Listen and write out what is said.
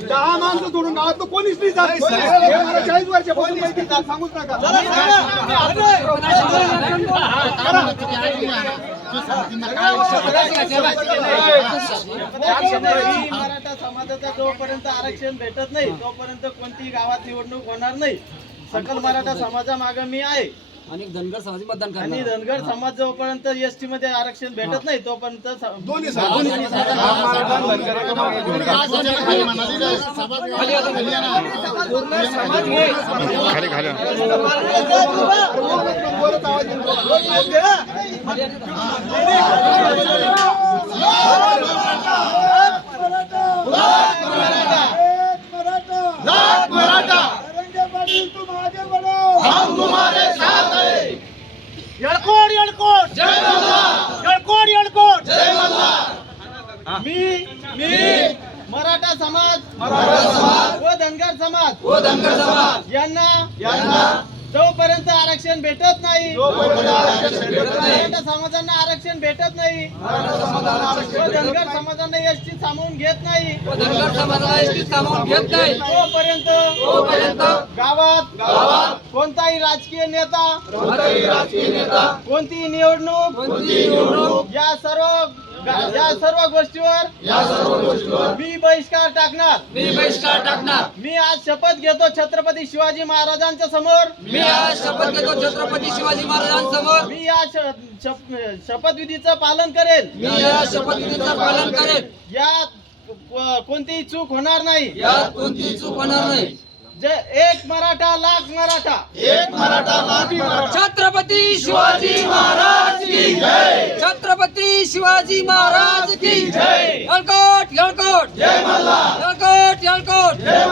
दहा माणसं सोडून गावात तर कोणीच नाही. जात चाळीस वर्षापासून माहिती सांगूच नका मराठा समाजाचा जोपर्यंत आरक्षण भेटत नाही तोपर्यंत कोणतीही गावात निवडणूक होणार नाही सकल मराठा समाजामागे मी आहे. आणि धनगर समाजी मतदान आणि करणार धनगर समाज जोपर्यंत एसटी मध्ये आरक्षण भेटत नाही तोपर्यंत स- दोन्ही खाली खाली येळकोट. येळकोट येळकोट. मी मी मराठा समाज व धनगर समाज व धनगर समाज यांना यांना जोपर्यंत आरक्षण भेटत नाही मराठा समाजांना आरक्षण भेटत समाजांना सामावून घेत नाही. धनगर समाजाला एसटी सामावून घेत नाही. तोपर्यंत तोपर्यंत गावात गावात कोणताही राजकीय नेता कोणताही राजकीय नेता कोणतीही निवडणूक या सर्व या सर्व गोष्टीवर या सर्व गोष्टीवर मी बहिष्कार टाकणार. मी बहिष्कार टाकणार. मी आज शपथ घेतो छत्रपती शिवाजी महाराजांच्या समोर. मी आज शपथ घेतो छत्रपती शिवाजी महाराजांसमोर. मी या श- शप- शपथविधीचं पालन करेल. मी या शपथविधीचं पालन करेन यात कोणतीही चूक होणार नाही. यात कोणतीही चूक होणार नाही. जे एक मराठा लाख मराठा. छत्रपती शिवाजी महाराज की जय. छत्रपती शिवाजी महाराज की जय. यळकोट यळकोट जय मल्हार यळकोट यळकोट जय